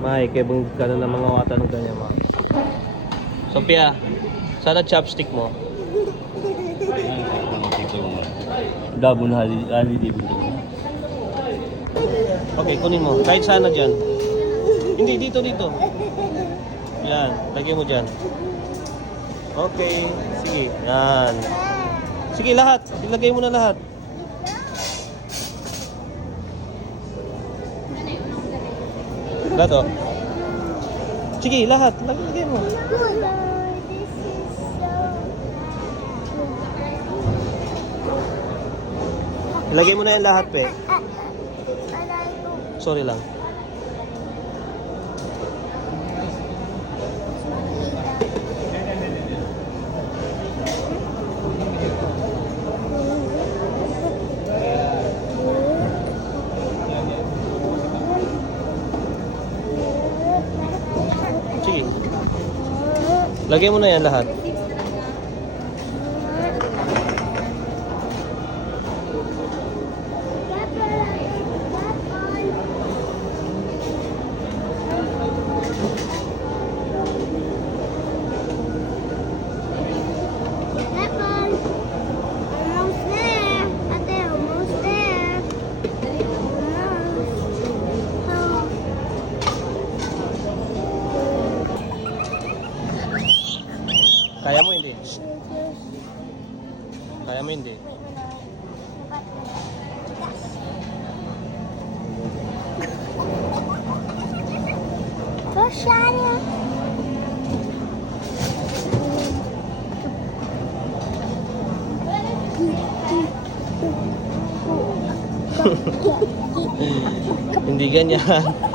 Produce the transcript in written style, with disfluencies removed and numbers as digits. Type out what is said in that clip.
May kebong ka na ng mga wata ng ganyan mga. Sophia, sana chopstick mo. Dabon hali dito. Okay, kunin mo. Kahit sana dyan. Hindi, dito. Yan, lagyan mo dyan. Okay, sige. Yan. Sige, lahat. Ilagay mo na lahat. Lahat, oh. Sige, lahat. Lagay mo. Ilagay mo na yan lahat, pe. Sorry lang. Sige. Lagay mo na yan lahat. Kaya mo hindi? Kaya mo hindi? Hindi ganyan.